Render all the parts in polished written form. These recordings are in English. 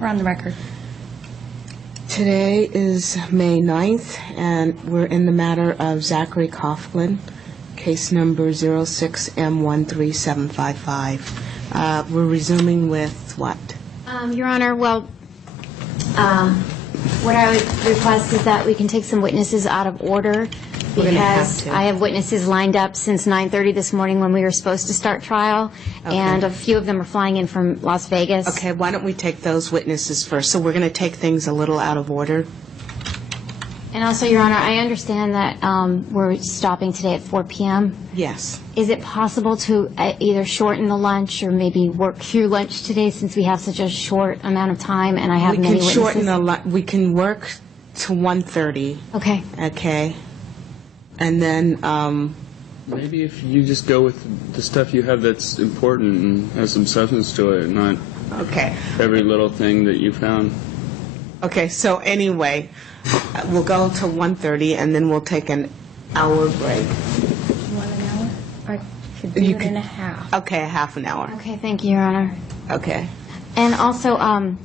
We're on the record. Today is May 9th, and we're in the matter of Zachary Coughlin, case number 06M13755. We're resuming with what? Your Honor, well, what I would request is that we can take some witnesses out of order because I have witnesses lined up since 9:30 this morning when we were supposed to start trial, and a few of them are flying in from Las Vegas. Okay, why don't we take those witnesses first? So we're going to take things a little out of order. And also, Your Honor, I understand that we're stopping today at 4 p.m. Yes. Is it possible to either shorten the lunch or maybe work through lunch today since we have such a short amount of time and I have many witnesses? We can work to 1:30. Okay. Okay. And then maybe if you just go with the stuff you have that's important and has some substance to it, not every little thing that you found. Okay, so anyway, we'll go to 1:30 and then we'll take an hour break. You want an hour? I could do it in a half. Okay, a half an hour. Okay, thank you, Your Honor. Okay. And also, one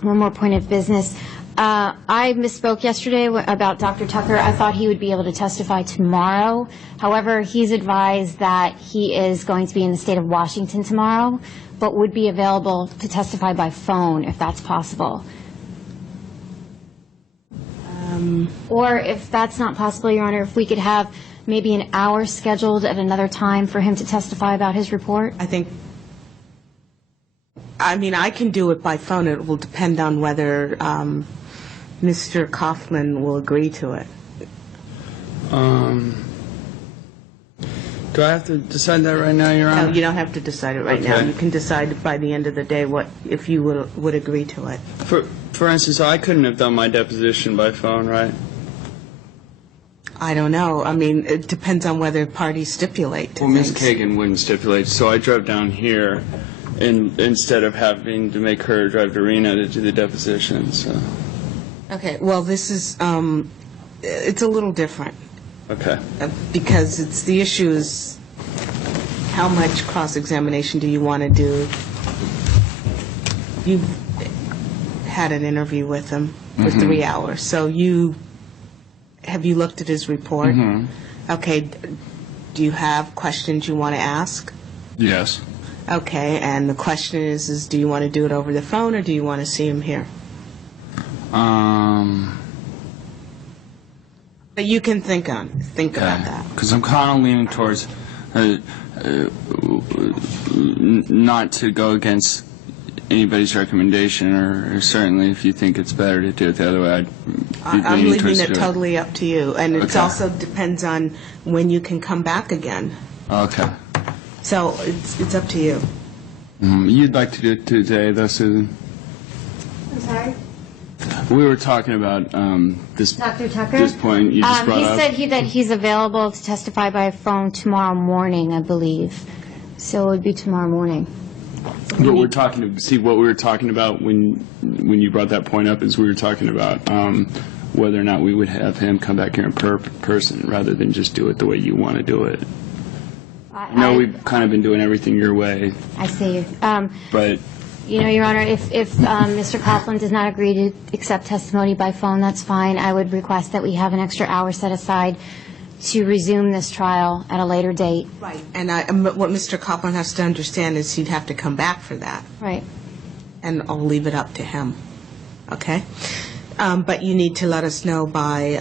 more point of business. I misspoke yesterday about Dr. Tucker. I thought he would be able to testify tomorrow. However, he's advised that he is going to be in the state of Washington tomorrow, but would be available to testify by phone if that's possible. Or if that's not possible, Your Honor, if we could have maybe an hour scheduled at another time for him to testify about his report. I can do it by phone. It will depend on whether Mr. Coughlin will agree to it. Do I have to decide that right now, Your Honor? No, you don't have to decide it right now. You can decide by the end of the day if you would agree to it. For instance, I couldn't have done my deposition by phone, right? I don't know. It depends on whether parties stipulate. Well, Ms. Kagan wouldn't stipulate, so I drove down here instead of having to make her drive to Reno to do the deposition. So. Okay. Well, this is it's a little different. Okay. Because the issue is how much cross-examination do you want to do? You had an interview with him for 3 hours, so have you looked at his report? Mm-hmm. Okay. Do you have questions you want to ask? Yes. Okay, and the question is do you want to do it over the phone or do you want to see him here? But you can think about that. Because I'm kind of leaning towards not to go against anybody's recommendation, or certainly if you think it's better to do it the other way, I'm leaving it totally up to you, and it also depends on when you can come back again. Okay. So it's up to you. You'd like to do it today, though, Susan? I'm sorry? We were talking about this. Dr. Tucker? This point you just brought up. He said that he's available to testify by phone tomorrow morning, I believe. So it would be tomorrow morning. But we're talking to what we were talking about when you brought that point up is we were talking about whether or not we would have him come back here in person rather than just do it the way you want to do it. I know we've kind of been doing everything your way. I see. But Your Honor, if Mr. Coughlin does not agree to accept testimony by phone, that's fine. I would request that we have an extra hour set aside to resume this trial at a later date. Right. And what Mr. Coughlin has to understand is he'd have to come back for that. Right. And I'll leave it up to him. Okay? But you need to let us know by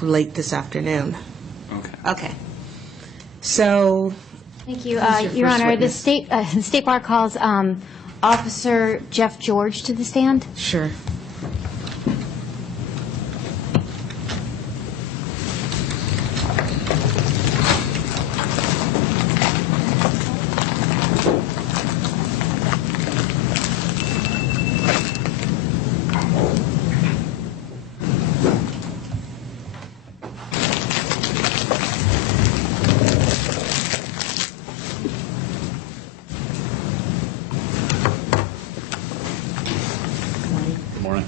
late this afternoon. okay. Okay. So. Thank you. Who's Your first Honor, witness? the State Bar calls Officer Jeff George to the stand. Sure. Morning.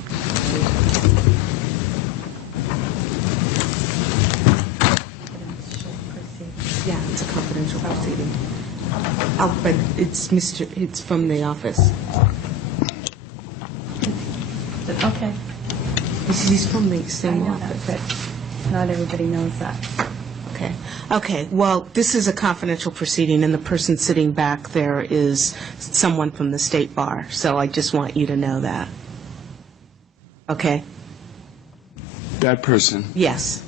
Yeah, it's a confidential proceeding. Oh, but it's from the office. Okay. He's from the I same know that, office. but not everybody knows that. Okay. Okay, well, this is a confidential proceeding, and the person sitting back there is someone from the State Bar, so I just want you to know that. Okay? That person. Yes.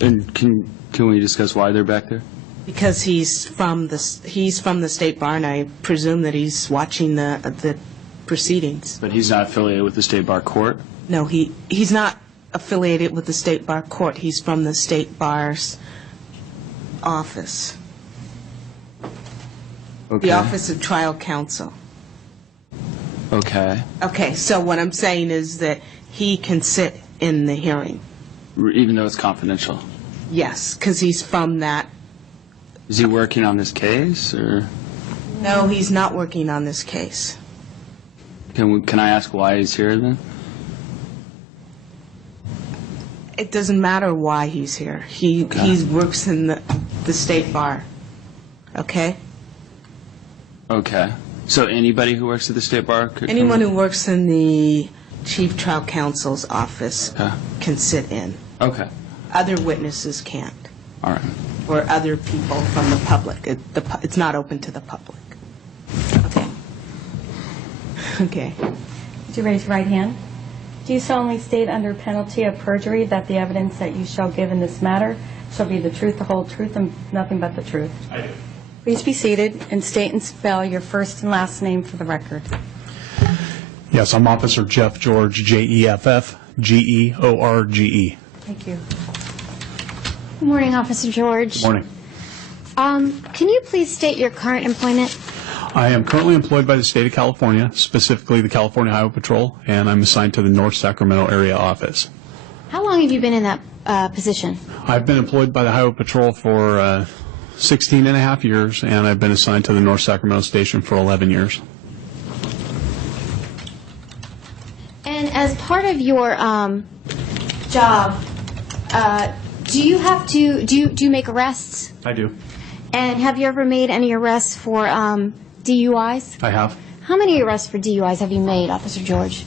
And can we discuss why they're back there? Because he's from the State Bar, and I presume that he's watching the proceedings. But he's not affiliated with the State Bar Court? No, he's not affiliated with the State Bar Court. He's from the State Bar's office, Okay. the Office of Trial Counsel. Okay. Okay, so what I'm saying is that he can sit in the hearing. Even though it's confidential? Yes, because he's from that. Is he working on this case, or No, he's not working on this case. can I ask why he's here then? It doesn't matter why he's here. He works in the State Bar. Okay? Okay. So anybody who works at the State Bar could Anyone come? who works in the Chief Trial Counsel's office Okay. can sit in. Okay. Other witnesses can't, All right. or other people from the public. It's not open to the public. Okay. Okay. Would you raise your right hand? Do you solemnly state under penalty of perjury that the evidence that you shall give in this matter shall be the truth, the whole truth, and nothing but the truth? I do. Please be seated and state and spell your first and last name for the record. Yes, I'm Officer Jeff George, Jeff George. Thank you. Good morning, Officer George. Morning. Can you please state your current employment? I am currently employed by the state of California, specifically the California Highway Patrol, and I'm assigned to the North Sacramento area office. How long have you been in that position? I've been employed by the Highway Patrol for 16 and a half years, and I've been assigned to the North Sacramento station for 11 years. And as part of your job, do you make arrests? I do. And have you ever made any arrests for DUIs? I have. How many arrests for DUIs have you made, Officer George?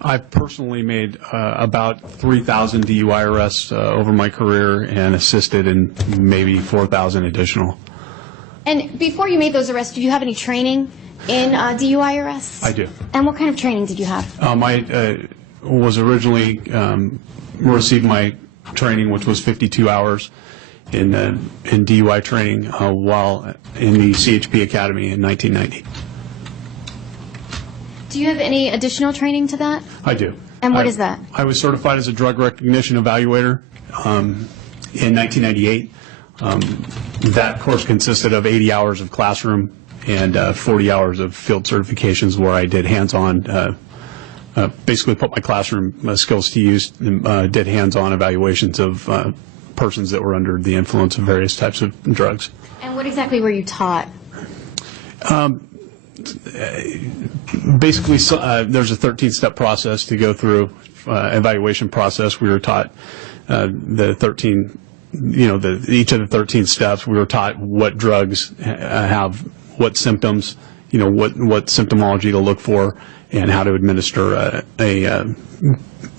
I've personally made about 3,000 DUI arrests over my career and assisted in maybe 4,000 additional. And before you made those arrests, did you have any training in DUI arrests? I do. And what kind of training did you have? I was originally received my training, which was 52 hours in DUI training while in the CHP Academy in 1990. Do you have any additional training to that? I do. And what is that? I was certified as a drug recognition evaluator in 1998. That course consisted of 80 hours of classroom and 40 hours of field certifications where I did hands-on, basically put my classroom skills to use, did hands-on evaluations of persons that were under the influence of various types of drugs. And what exactly were you taught? Basically, there's a 13-step process to go through, evaluation process. We were taught the 13, each of the 13 steps. We were taught what drugs have what symptoms, what symptomology to look for, and how to administer a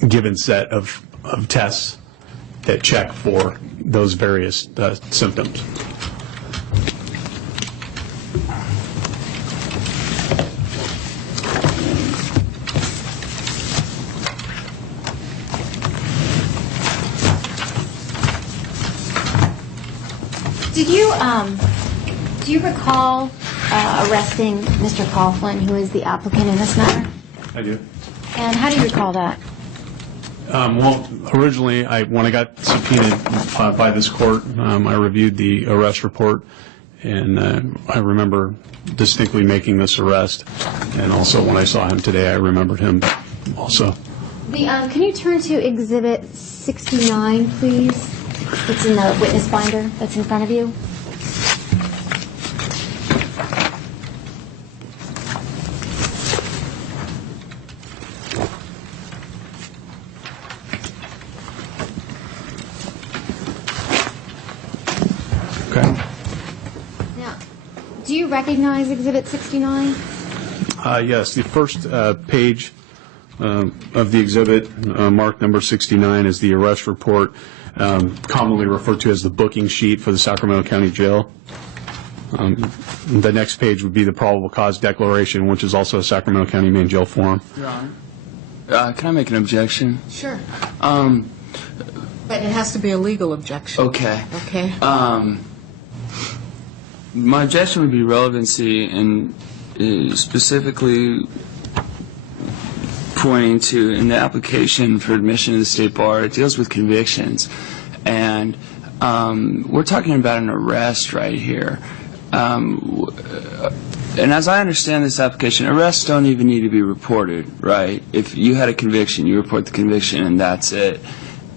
given set of tests that check for those various symptoms. Do you recall arresting Mr. Coughlin, who is the applicant in this matter? I do. And how do you recall that? Well, originally, when I got subpoenaed by this court, I reviewed the arrest report, and I remember distinctly making this arrest. And also, when I saw him today, I remembered him also. Can you turn to Exhibit 69, please? It's in the witness binder that's in front of you. Okay. Now, do you recognize Exhibit 69? Yes, the first page of the exhibit, marked number 69, is the arrest report, commonly referred to as the booking sheet for the Sacramento County Jail. The next page would be the probable cause declaration, which is also a Sacramento County Main Jail form. Your Honor, can I make an objection? Sure. But it has to be a legal objection. Okay. Okay? My objection would be relevancy, and specifically pointing to, in the application for admission to the State Bar, it deals with convictions. And we're talking about an arrest right here. And as I understand this application, arrests don't even need to be reported, right? If you had a conviction, you report the conviction and that's it.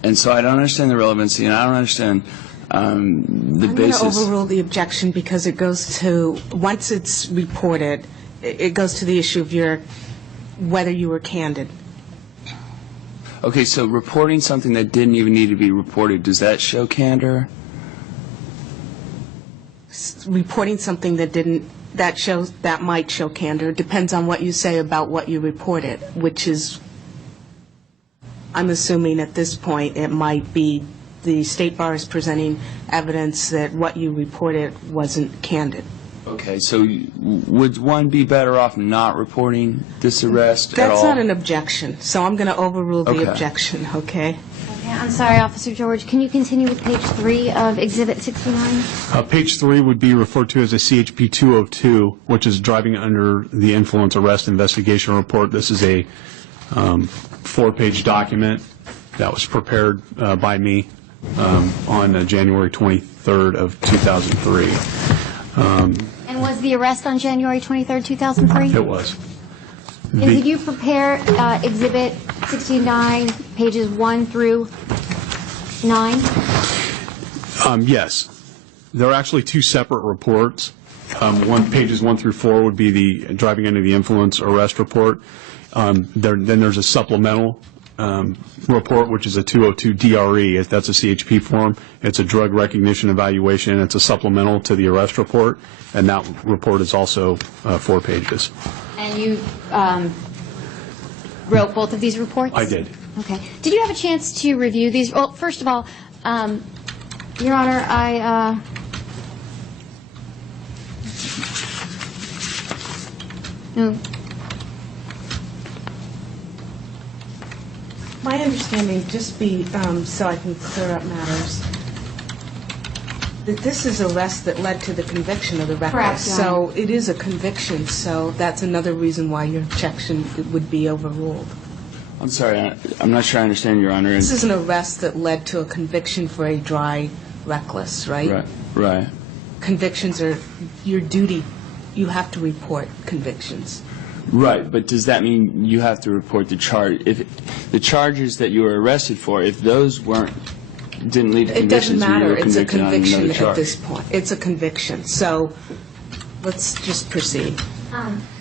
And so I don't understand the relevancy, and I don't understand the basis. I'm going to overrule the objection because it goes to, once it's reported, it goes to the issue of whether you were candid. Okay, so reporting something that didn't even need to be reported, does that show candor? Reporting something that might show candor depends on what you say about what you reported, which is, I'm assuming at this point it might be the State Bar is presenting evidence that what you reported wasn't candid. Okay, so would one be better off not reporting this arrest at all? That's not an objection, so I'm going to overrule the Okay. objection, okay? Okay, I'm sorry, Officer George. Can you continue with page 3 of Exhibit 69? Page 3 would be referred to as a CHP 202, which is driving under the influence arrest investigation report. This is a 4-page document that was prepared by me on January 23rd of 2003. And was the arrest on January 23rd, 2003? It was. And did you prepare Exhibit 69, pages 1 through 9? Yes. There are actually two separate reports. Pages 1 through 4 would be the driving under the influence arrest report. Then there's a supplemental report, which is a 202 DRE. That's a CHP form. It's a drug recognition evaluation. It's a supplemental to the arrest report, and that report is also 4 pages. And you wrote both of these reports? I did. Okay. Did you have a chance to review these? Well, first of all, Your Honor, no. My understanding, just so I can clear up matters, that this is arrest that led to the conviction of the record. Correct, Your So Honor. it is a conviction, so that's another reason why your objection would be overruled. I'm sorry, I'm not sure I understand, Your Honor. This is an arrest that led to a conviction for a dry reckless, right? Right. Convictions are your duty. You have to report convictions. Right, but does that mean you have to report the charge? If the charges that you were arrested for, if those didn't lead to It doesn't convictions, you matter. were It's a convicted on conviction another at charge. this point. It's a conviction. So let's just proceed.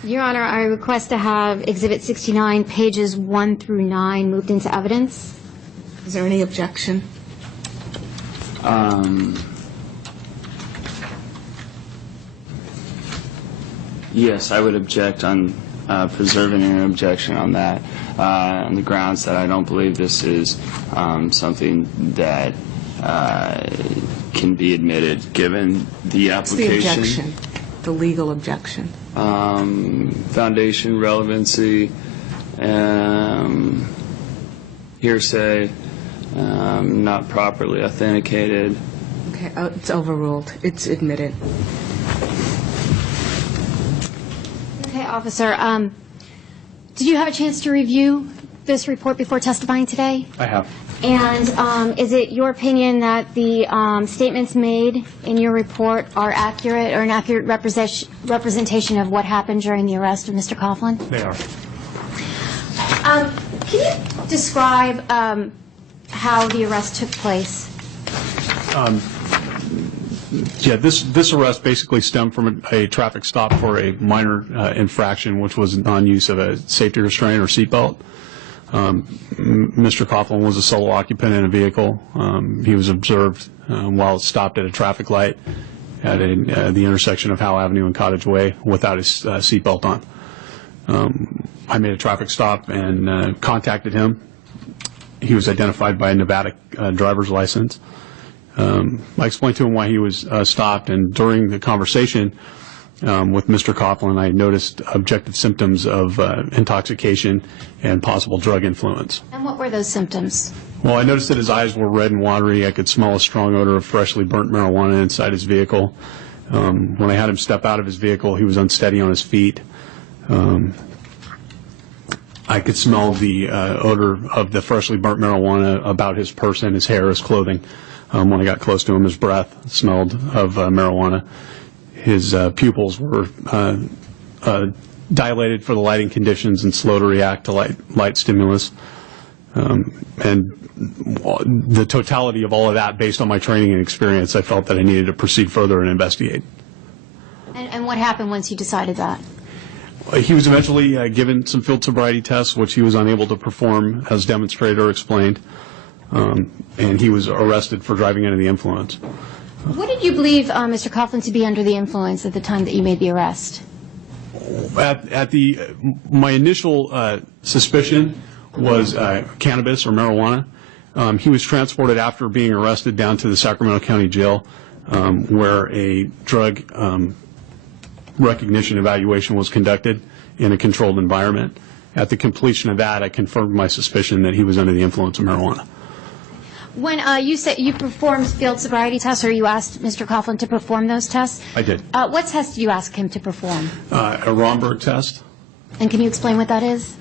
Your Honor, I request to have Exhibit 69, pages 1 through 9, moved into evidence. Is there any objection? Yes, I would object on preserving an objection on that, on the grounds that I don't believe this is something that can be admitted given the It's the application. objection, the legal objection. Foundation, relevancy, hearsay, not properly authenticated. Okay, it's overruled. It's admitted. Okay, Officer, did you have a chance to review this report before testifying today? I have. And is it your opinion that the statements made in your report are accurate or an accurate representation of what happened during the arrest of Mr. Coughlin? They are. Can you describe how the arrest took place? Yeah, this arrest basically stemmed from a traffic stop for a minor infraction, which was non-use of a safety restraint or seatbelt. Mr. Coughlin was a solo occupant in a vehicle. He was observed while stopped at a traffic light at the intersection of Howe Avenue and Cottage Way without his seatbelt I made a traffic stop and contacted him. He was identified by a Nevada driver's license. I explained to him why he was stopped, and during the conversation with Mr. Coughlin, I noticed objective symptoms of intoxication and possible drug influence. And what were those symptoms? Well, I noticed that his eyes were red and watery. I could smell a strong odor of freshly burnt marijuana inside his vehicle. When I had him step out of his vehicle, he was unsteady on his feet. I could smell the odor of the freshly burnt marijuana about his person, his hair, his clothing. When I got close to him, his breath smelled of marijuana. His pupils were dilated for the lighting conditions and slow to react to light stimulus. And the totality of all of that, based on my training and experience, I felt that I needed to proceed further and investigate. And what happened once you decided that? He was eventually given some field sobriety tests, which he was unable to perform, as demonstrated or explained, and he was arrested for driving under the influence. What did you believe Mr. Coughlin to be under the influence at the time that you made the arrest? My initial suspicion was cannabis or marijuana. He was transported after being arrested down to the Sacramento County Jail, where a drug recognition evaluation was conducted in a controlled environment. At the completion of that, I confirmed my suspicion that he was under the influence of marijuana. When you said you performed field sobriety tests, or you asked Mr. Coughlin to perform those tests? I did. What test did you ask him to perform? A Romberg test. And can you explain what that is?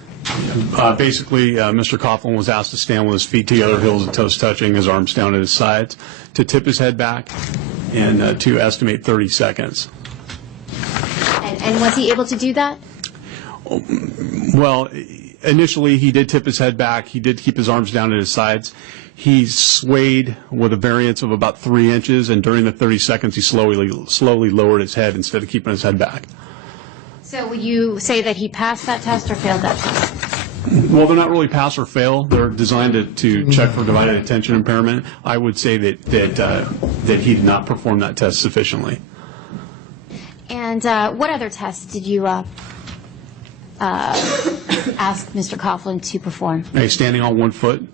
Basically, Mr. Coughlin was asked to stand with his feet together, heels and toes touching, his arms down at his sides, to tip his head back, and to estimate 30 seconds. And was he able to do that? Well, initially he did tip his head back. He did keep his arms down at his sides. He swayed with a variance of about 3 inches, and during the 30 seconds he slowly lowered his head instead of keeping his head back. So would you say that he passed that test or failed that test? Well, they're not really pass or fail. They're designed to check for divided attention impairment. I would say that he did not perform that test sufficiently. And what other tests did you ask Mr. Coughlin to perform? A standing on 1 foot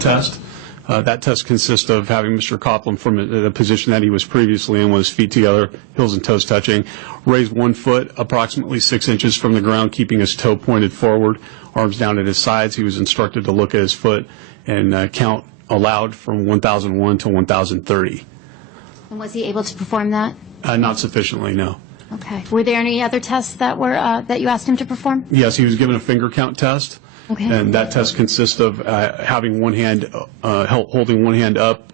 test. That test consists of having Mr. Coughlin from the position that he was previously in with his feet together, heels and toes touching, raise 1 foot approximately 6 inches from the ground, keeping his toe pointed forward, arms down at his sides. He was instructed to look at his foot and count aloud from 1,001 to 1,030. And was he able to perform that? Not sufficiently, no. Okay. Were there any other tests that were that you asked him to perform? Yes, he was given a finger count test. Okay. And that test consists of having one hand, holding one hand up,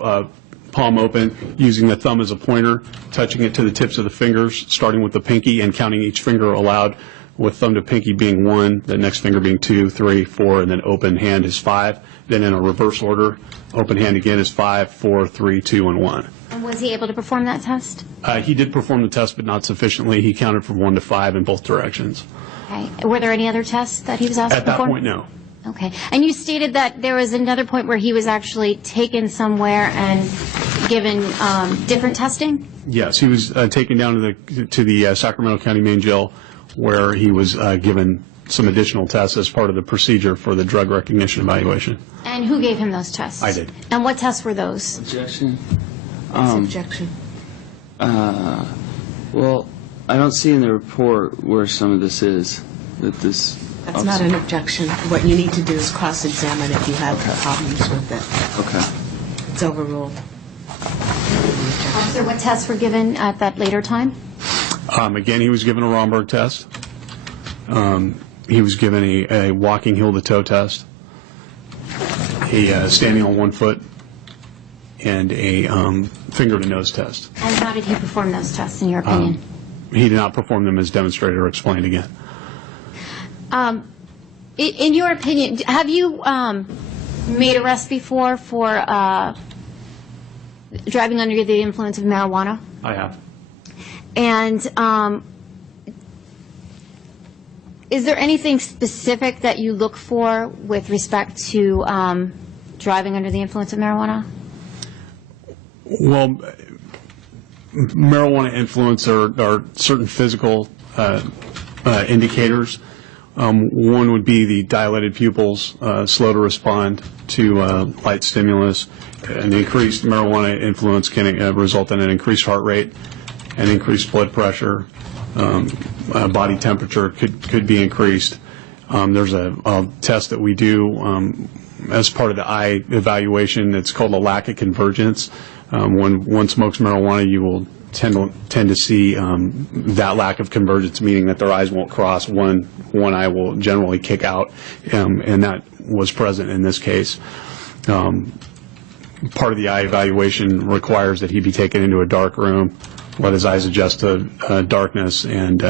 palm open, using the thumb as a pointer, touching it to the tips of the fingers, starting with the pinky and counting each finger aloud, with thumb to pinky being 1, the next finger being 2, 3, 4, and then open hand is 5. Then in a reverse order, open hand again is 5, 4, 3, 2, and 1. And was he able to perform that test? He did perform the test, but not sufficiently. He counted from 1 to 5 in both directions. Okay. Were there any other tests that he was asked to At that perform? point, no. Okay. And you stated that there was another point where he was actually taken somewhere and given different testing? Yes, he was taken down to the Sacramento County Main Jail, where he was given some additional tests as part of the procedure for the drug recognition evaluation. And who gave him those tests? I did. And what tests were those? Objection. Objection. Well, I don't see in the report where some of this is, that this... That's not an objection. What you need to do is cross-examine if you have problems with it. Okay. It's overruled. Officer, what tests were given at that later time? Again, he was given a Romberg test. He was given a walking heel-to-toe test, a standing on 1 foot, and a finger-to-nose test. And how did he perform those tests, in your opinion? He did not perform them as demonstrated or explained again. In your opinion, have you made arrests before for driving under the influence of marijuana? I have. And is there anything specific that you look for with respect to driving under the influence of marijuana? Well, marijuana influence are certain physical indicators One would be the dilated pupils, slow to respond to light stimulus. An increased marijuana influence can result in an increased heart rate, an increased blood pressure, body temperature could be increased. There's a test that we do as part of the eye evaluation. It's called a lack of convergence. When one smokes marijuana, you will tend to see that lack of convergence, meaning that their eyes won't cross. One eye will generally kick out, and that was present in this case. Part of the eye evaluation requires that he be taken into a dark room, let his eyes adjust to darkness, and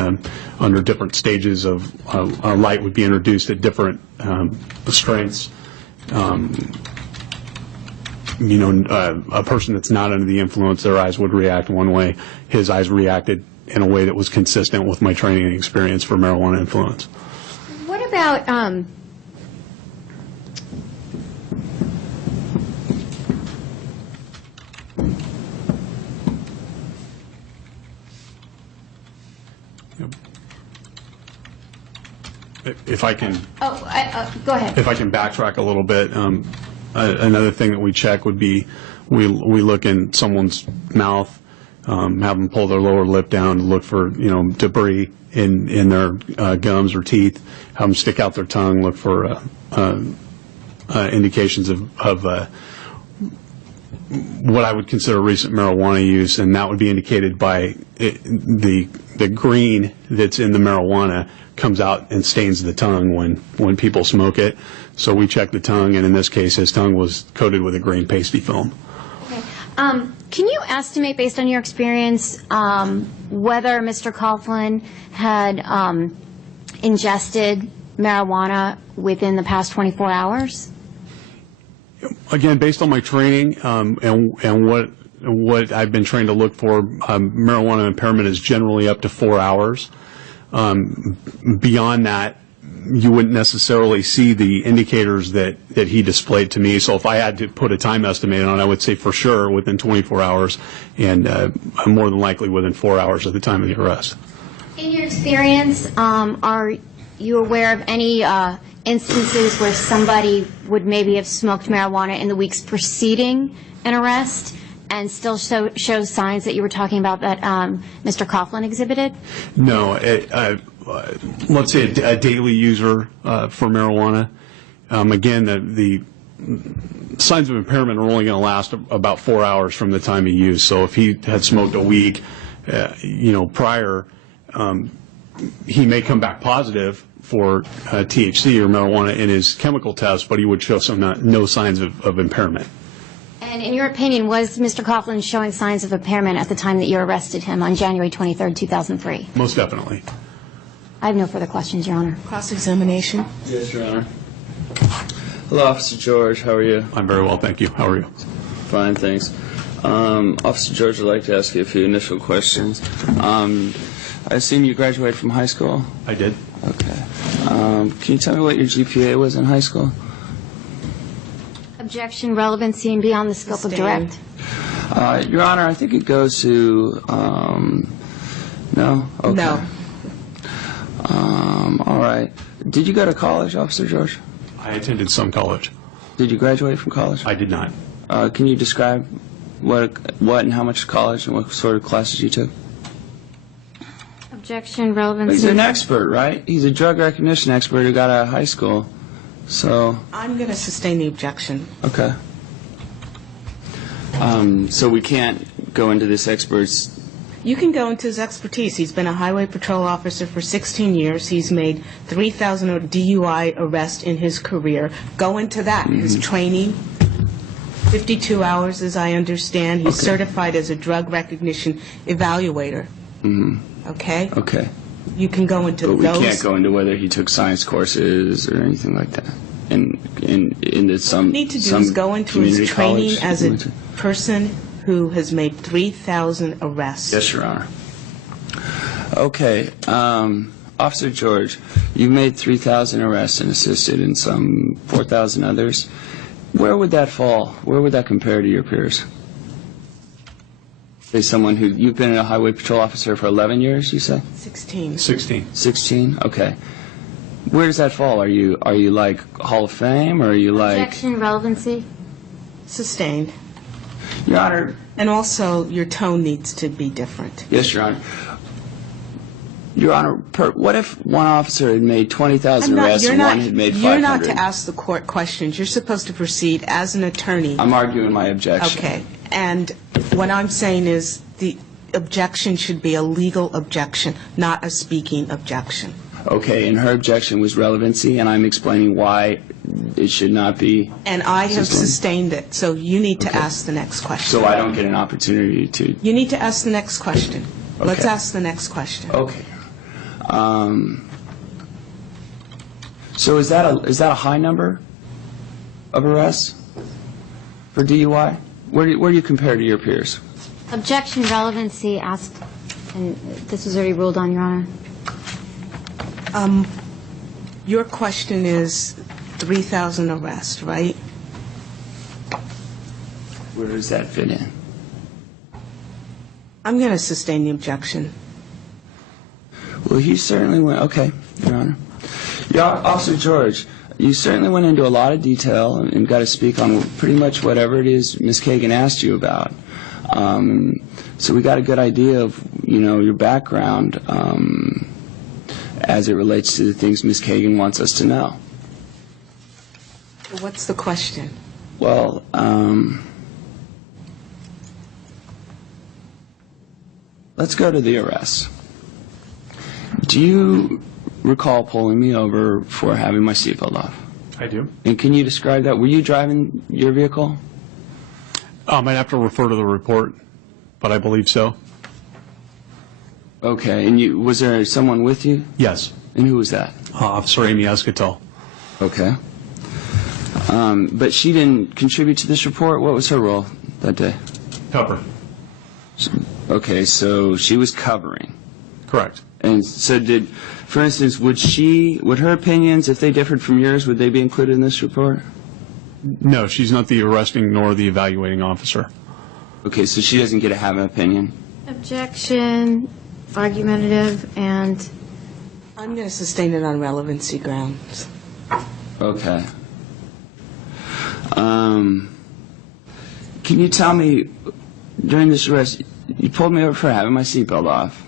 under different stages of light would be introduced at different strengths. A person that's not under the influence, their eyes would react one way. His eyes reacted in a way that was consistent with my training and experience for marijuana influence. What about If I can, go ahead. if I can backtrack a little bit, another thing that we check would be we look in someone's mouth, have them pull their lower lip down to look for debris in their gums or teeth, have them stick out their tongue, look for indications of what I would consider recent marijuana use, and that would be indicated by the green that's in the marijuana comes out and stains the tongue when people smoke it. So we check the tongue, and in this case, his tongue was coated with a green pasty film. Okay. Can you estimate, based on your experience, whether Mr. Coughlin had ingested marijuana within the past 24 hours? Again, based on my training and what I've been trained to look for, marijuana impairment is generally up to 4 hours. Beyond that, you wouldn't necessarily see the indicators that he displayed to me. So if I had to put a time estimate on it, I would say for sure within 24 hours, and more than likely within 4 hours at the time of the arrest. In your experience, are you aware of any instances where somebody would maybe have smoked marijuana in the weeks preceding an arrest and still show signs that you were talking about that Mr. Coughlin exhibited? No. Let's say a daily user for marijuana. Again, the signs of impairment are only going to last about 4 hours from the time he used. So if he had smoked a week, prior, he may come back positive for THC or marijuana in his chemical test, but he would show no signs of impairment. And in your opinion, was Mr. Coughlin showing signs of impairment at the time that you arrested him on January 23rd, 2003? Most definitely. I have no further questions, Your Honor. Cross-examination. Yes, Your Honor. Hello, Officer George. How are you? I'm very well, thank you. How are you? Fine, thanks. Officer George, I'd like to ask you a few initial questions. I assume you graduated from high school? I did. Okay. Can you tell me what your GPA was in high school? Objection, relevancy, and beyond the scope of direct. Your Honor, I think it goes to, no? Okay. No. All right. Did you go to college, Officer George? I attended some college. Did you graduate from college? I did not. Can you describe what and how much college and what sort of classes you took? Objection, relevancy. He's an expert, right? He's a drug recognition expert who got out of high school. So. I'm going to sustain the objection. Okay. So we can't go into this expert's. You can go into his expertise. He's been a highway patrol officer for 16 years. He's made 3,000 DUI arrests in his career. Go into that. His training, 52 hours as I understand. He's certified as a drug recognition evaluator. Okay? Okay. You can go into those. But we can't go into whether he took science courses or anything like that. Into some. What we need to do is go into his community training college as a person who has made 3,000 arrests. Yes, Your Honor. Okay. Officer George, you've made 3,000 arrests and assisted in some 4,000 others. Where would that fall? Where would that compare to your peers? Say someone who, you've been a highway patrol officer for 11 years, you say? 16. 16. 16? Okay. Where does that fall? Are you like Hall of Fame, or are you like... Objection, relevancy. Sustained. Your Honor. And also, your tone needs to be different. Yes, Your Honor. Your Honor, what if one officer had made 20,000 arrests and one had made 500? You're not to ask the court questions. You're supposed to proceed as an attorney. I'm arguing my objection. Okay. And what I'm saying is the objection should be a legal objection, not a speaking objection. Okay, and her objection was relevancy, and I'm explaining why it should not be. And I have sustained. sustained it, so you need to Okay. ask the next question. So I don't get an opportunity to... You need to ask the next question. Let's Okay. ask the next question. Okay. So is that a high number of arrests for DUI? Where do you compare to your peers? Objection, relevancy, asked, and this was already ruled on, Your Honor. Your question is 3,000 arrests, right? Where does that fit in? I'm going to sustain the objection. Well, he certainly went, okay, Your Honor. Officer George, you certainly went into a lot of detail and got to speak on pretty much whatever it is Ms. Kagan asked you about. So we got a good idea of, your background as it relates to the things Ms. Kagan wants us to know. What's the question? Well, let's go to the arrest. Do you recall pulling me over for having my seatbelt off? I do. And can you describe that? Were you driving your vehicle? I'd have to refer to the report, but I believe so. Okay, and was there someone with you? Yes. And who was that? Officer Amy Escatel. Okay. But she didn't contribute to this report? What was her role that day? Cover. Okay, so she was covering. Correct. And so for instance, would her opinions, if they differed from yours, would they be included in this report? No, she's not the arresting nor the evaluating officer. Okay, so she doesn't get to have an opinion? Objection, argumentative, and I'm going to sustain it on relevancy grounds. Okay. Can you tell me, during this arrest, you pulled me over for having my seatbelt off,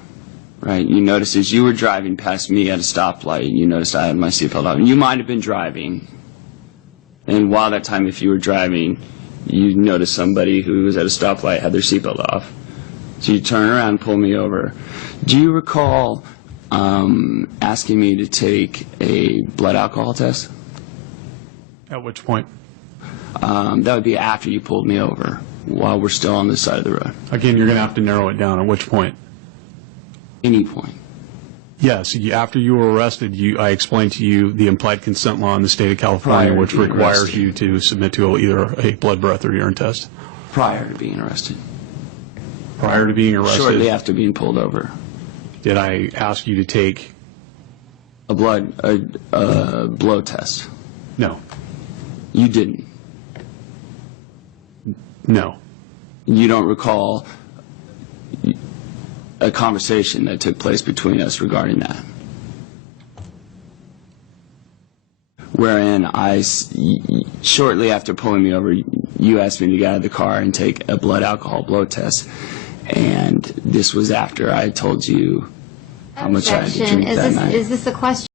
right? You noticed as you were driving past me at a stoplight, you noticed I had my seatbelt off. And you might have been driving. And while that time, if you were driving, you noticed somebody who was at a stoplight had their seatbelt off. So you turn around and pull me over. Do you recall asking me to take a blood alcohol test? At which point? That would be after you pulled me over, while we're still on this side of the road. Again, you're going to have to narrow it down. At which point? Any point. Yes, after you were arrested, I explained to you the implied consent law in the state of California, Prior which to being requires arrested. you to submit to either a blood, breath, or urine test. Prior to being arrested. Prior to being arrested, Shortly after being pulled over. did I ask you to take? A blow test. No. You didn't. No. You don't recall a conversation that took place between us regarding that. Wherein shortly after pulling me over, you asked me to get out of the car and take a blood alcohol blow test. And this was after I told you how much I had to objection. drink that night. Is this a question